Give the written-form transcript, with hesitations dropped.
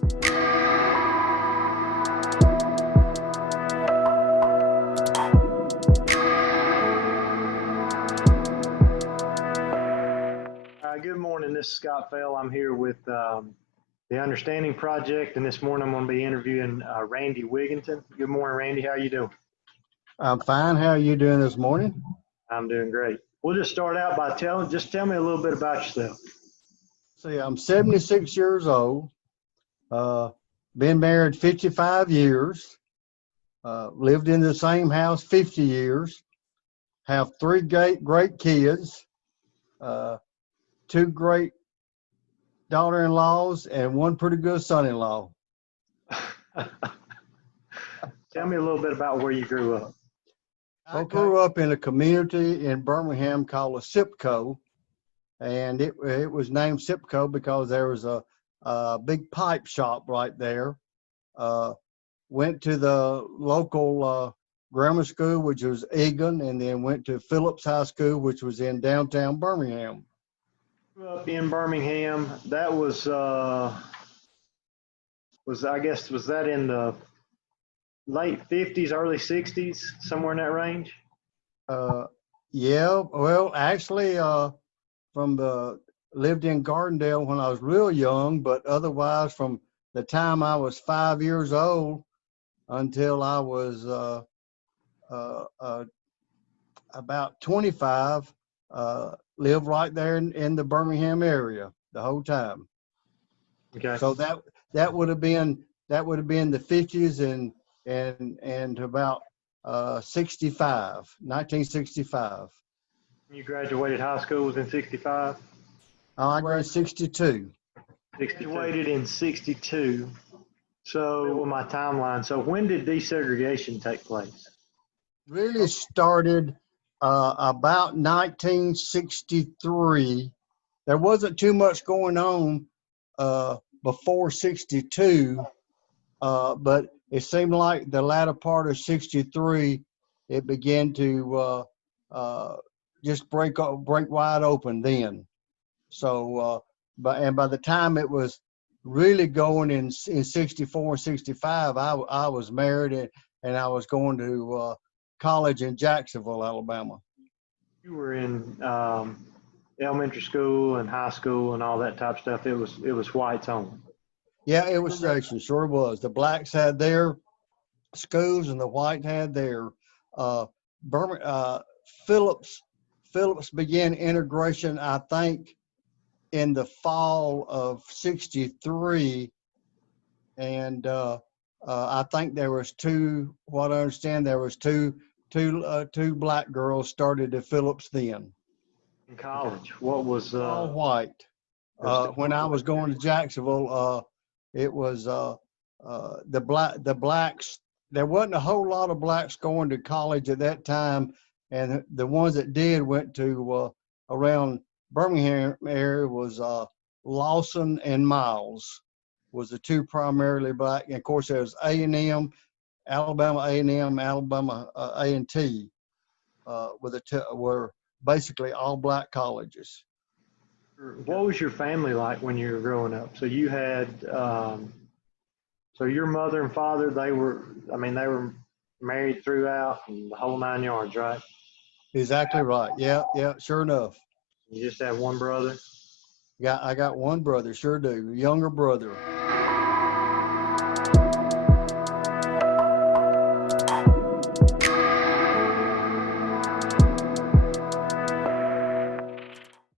Good morning. This is Scott Fell. I'm here with the Understanding Project, and this morning I'm going to be interviewing Randy Wiginton. Good morning, Randy. How are you doing? I'm fine. How are you doing this morning? I'm doing great. We'll just start out by tell me a little bit about yourself. See, I'm 76 years old. Been married 55 years. Lived in the same house 50 years. Have three great kids. Two great daughter-in-laws and one pretty good son-in-law. Tell me a little bit about where you grew up. I grew up in a community in Birmingham called a SIPCO, and it was named SIPCO because there was a big pipe shop right there. Went to the local grammar school, which was Egan, and then went to Phillips High School, which was in downtown Birmingham. Grew up in Birmingham. That was that in the late 50s, early 60s, somewhere in that range? Yeah, well, actually, lived in Gardendale when I was real young, but otherwise from the time I was 5 years old until I was about 25, lived right there in the Birmingham area the whole time. Okay. So that would have been the 50s and about 1965. You graduated high school was in 65? I graduated 62. Graduated in 62. So my timeline. So when did desegregation take place? Really started about 1963. There wasn't too much going on before 62, but it seemed like the latter part of 63, it began to just break wide open then. So, by the time it was really going in 64 and 65, I was married and I was going to college in Jacksonville, Alabama. You were in elementary school and high school and all that type of stuff. It was whites only. Yeah, it was section, sure was. The blacks had their schools and the white had their. Phillips began integration, I think, in the fall of 63, and I think there was two. What I understand, there was two black girls started at Phillips then. In college, what was all white? When I was going to Jacksonville, it was the blacks. There wasn't a whole lot of blacks going to college at that time, and the ones that did went to around Birmingham area was Lawson and Miles was the two primarily black. And of course, there was A&M, Alabama A&M, Alabama A&T, were basically all black colleges. What was your family like when you were growing up? So you had, so your mother and father, they were married throughout and the whole 9 yards, right? Exactly right. Yeah, sure enough. You just have one brother? I got one brother, sure do, younger brother.